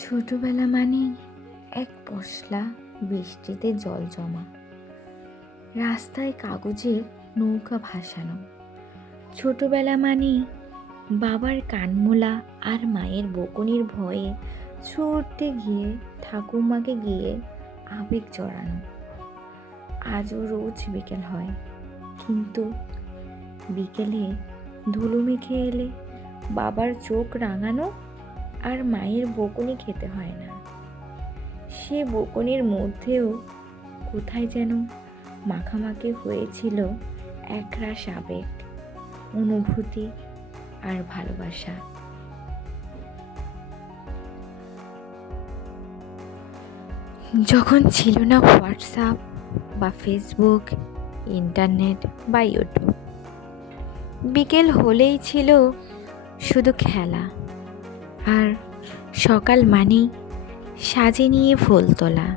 ছোটবেলা মানে এক পশলা বৃষ্টিতে জল জমা। রাস্তায় কাগজের নৌকা ভাসানো। ছোটবেলা মানে বাবার কানমোলা আর মায়ের বকুনির ভয়ে ছুটতে গিয়ে ঠাকুমাকে গিয়ে আবেগ জড়ানো। আজও রোজ বিকেল হয়, কিন্তু বিকেলে ধুলো মেখে এলে বাবার চোখ রাঙানো আর মায়ের বকুনি খেতে হয় না। সে বকুনির মধ্যেও কোথায় যেন মাখামাখি হয়েছিল একরাশ আবেগ, অনুভূতি আর ভালোবাসা। যখন ছিল না হোয়াটসঅ্যাপ বা ফেসবুক, ইন্টারনেট বা ইউটিউব, বিকেল হলেই ছিল শুধু খেলা। আর সকাল মানেই সাজে নিয়ে ফুল তোলা।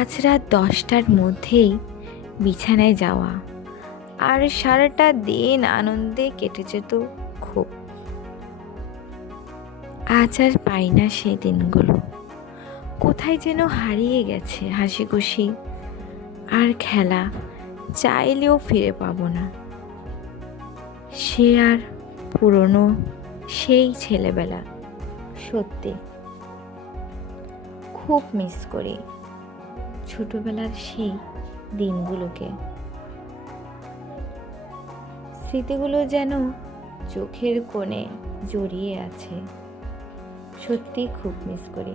আজ রাত দশটার মধ্যেই বিছানায় যাওয়া। আর সারাটা দিন আনন্দে কেটে যেত খুব। আজ আর পাই না সে দিনগুলো। কোথায় যেন হারিয়ে গেছে হাসি খুশি আর খেলা চাইলেও ফিরে পাবো না। সে আর পুরনো সেই ছেলেবেলা, সত্যি। খুব মিস করি ছোটবেলার সেই দিনগুলোকে। স্মৃতিগুলো যেন চোখের কোণে জড়িয়ে আছে সত্যি খুব মিস করি।